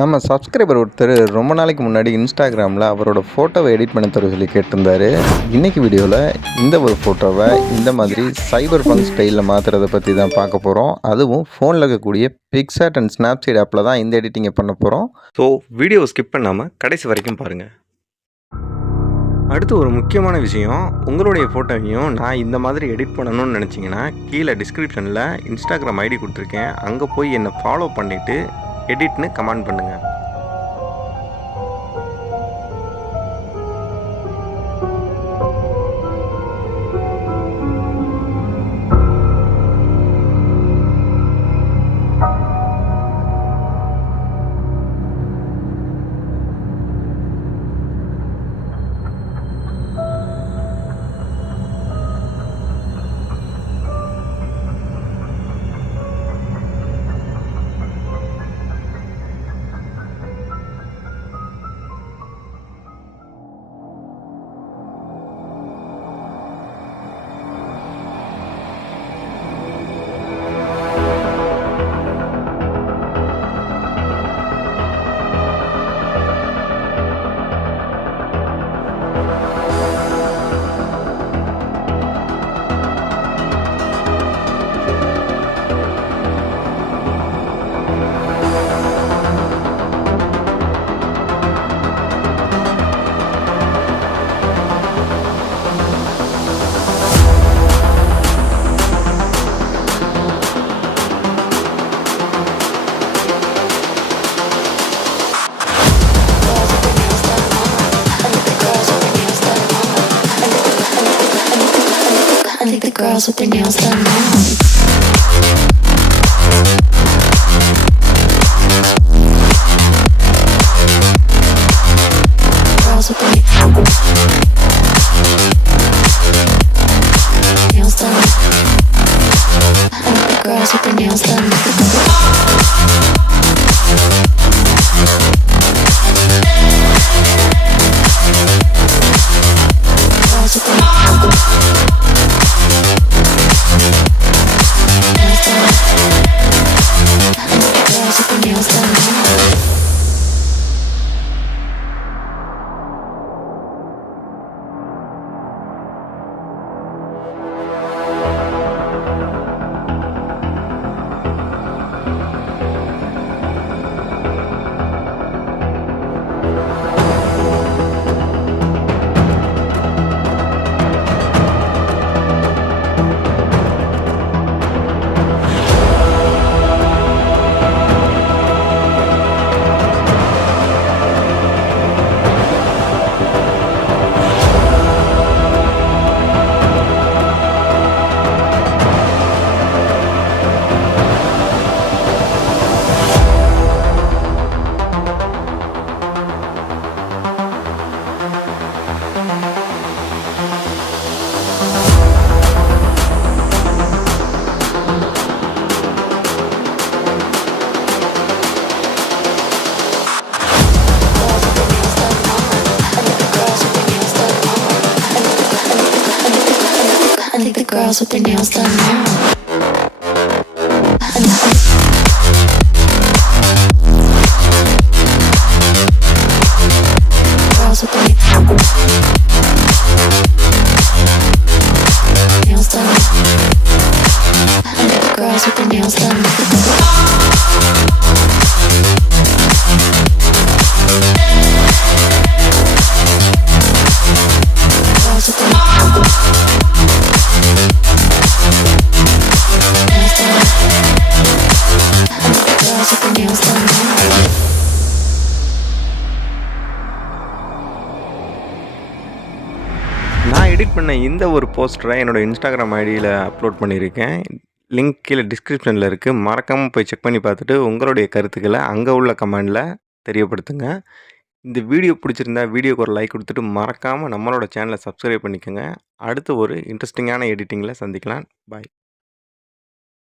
நம்ம சப்ஸ்கிரைபர் ஒருத்தர் ரொம்ப நாளைக்கு முன்னாடி இன்ஸ்டாகிராமில் அவரோட ஃபோட்டோவை எடிட் பண்ண தர சொல்லி கேட்டிருந்தாரு. இன்றைக்கி வீடியோவில் இந்த ஒரு ஃபோட்டோவை இந்த மாதிரி சைபர் பங்க் ஸ்டைலில் மாற்றுறதை பற்றி தான் பார்க்க போகிறோம். அதுவும் ஃபோனில் இருக்கக்கூடிய பிக்சார்ட் அண்ட் ஸ்னாப்சீட் ஆப்பில் தான் இந்த எடிட்டிங்கை பண்ண போகிறோம். ஸோ வீடியோவை ஸ்கிப் பண்ணாமல் கடைசி வரைக்கும் பாருங்கள். அடுத்து ஒரு முக்கியமான விஷயம், உங்களுடைய ஃபோட்டோவையும் நான் இந்த மாதிரி எடிட் பண்ணணும்னு நினச்சிங்கன்னா கீழே டிஸ்கிரிப்ஷனில் இன்ஸ்டாகிராம் ஐடி கொடுத்துருக்கேன். அங்கே போய் என்னை ஃபாலோ பண்ணிவிட்டு எடிட்னு கமெண்ட் பண்ணுங்கள். Girls with their nails done now. Girls with their nails done. I like the girls with their nails done. Girls with their girls with their nails done now. Girls with their nails done. I like the girls with their nails done. Girls with their நான் எடிட் பண்ண இந்த ஒரு போஸ்டரை என்னோடய இன்ஸ்டாகிராம் ஐடியில் அப்லோட் பண்ணியிருக்கேன். லிங்க் கீழே டிஸ்கிரிப்ஷனில் இருக்குது. மறக்காமல் போய் செக் பண்ணி பார்த்துட்டு உங்களுடைய கருத்துக்களை அங்கே உள்ள கமெண்டில் தெரியப்படுத்துங்க. இந்த வீடியோ பிடிச்சிருந்தா வீடியோக்கு ஒரு லைக் கொடுத்துட்டு மறக்காமல் நம்மளோட சேனலை சப்ஸ்கிரைப் பண்ணிக்கோங்க. அடுத்து ஒரு இன்ட்ரெஸ்டிங்கான எடிட்டிங்கில் சந்திக்கலாம். பாய்.